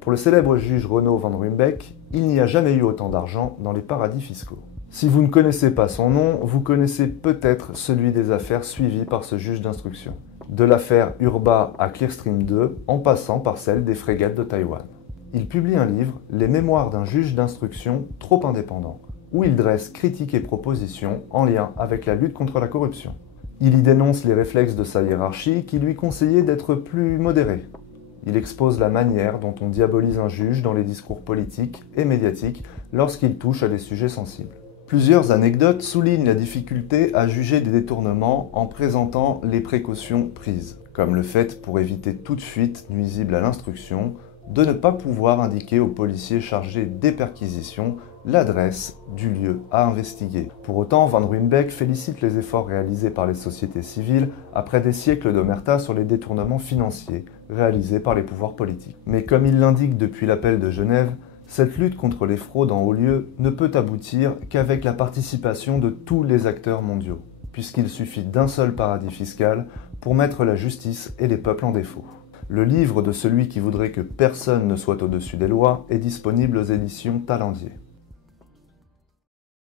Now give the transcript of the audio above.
Pour le célèbre juge Renaud van Ruymbeck, il n'y a jamais eu autant d'argent dans les paradis fiscaux. Si vous ne connaissez pas son nom, vous connaissez peut-être celui des affaires suivies par ce juge d'instruction. De l'affaire Urba à Clearstream 2, en passant par celle des frégates de Taïwan. Il publie un livre, Les mémoires d'un juge d'instruction trop indépendant, où il dresse critiques et propositions en lien avec la lutte contre la corruption. Il y dénonce les réflexes de sa hiérarchie qui lui conseillaient d'être plus modéré. Il expose la manière dont on diabolise un juge dans les discours politiques et médiatiques lorsqu'il touche à des sujets sensibles. Plusieurs anecdotes soulignent la difficulté à juger des détournements en présentant les précautions prises, comme le fait, pour éviter toute fuite nuisible à l'instruction, de ne pas pouvoir indiquer aux policiers chargés des perquisitions l'adresse du lieu à investiguer. Pour autant, Van Ruymbeck félicite les efforts réalisés par les sociétés civiles après des siècles d'omerta sur les détournements financiers réalisés par les pouvoirs politiques. Mais comme il l'indique depuis l'appel de Genève, cette lutte contre les fraudes en haut lieu ne peut aboutir qu'avec la participation de tous les acteurs mondiaux, puisqu'il suffit d'un seul paradis fiscal pour mettre la justice et les peuples en défaut. Le livre de celui qui voudrait que personne ne soit au-dessus des lois est disponible aux éditions Talendier.